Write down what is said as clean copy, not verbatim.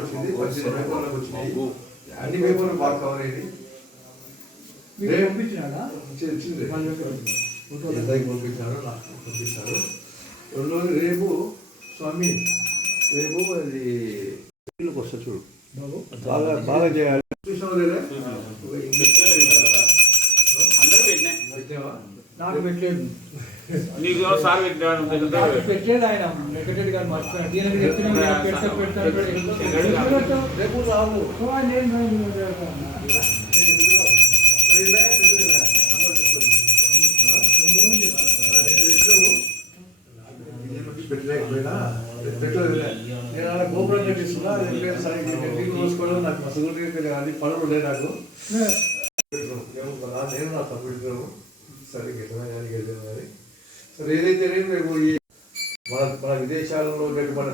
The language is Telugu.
వచ్చింది, 18 పేపర్లకు వచ్చినాయి. అన్ని పేపర్లు బాగా కవర్ అయ్యింది. ఎంతకి పంపించారు, నాకు పంపించారు. రెండోది రేపు స్వామి, రేపు అది వస్తా చూడు, బాగా బాగా చేయాలి. చూసినావు లేదా? నాకు పెట్టలేదు, నీకు సార్ పెట్టలేదు ఆయన వెంకటరెడ్డి గారు మర్చిపోయాడు. దీనికి రేపు రావు పెట్టలేకపోయినా పెట్టలేదు. నేను అలా గోపురం కట్టిస్తున్నా, నీళ్ళు పోసుకోవడం నాకు మసగుడి అది పనులు లేదు నాకు. నేను నా తప్పు సరే కానీ సరే ఏదైతే రేపు మన విదేశాలలో ఉన్నటువంటి మన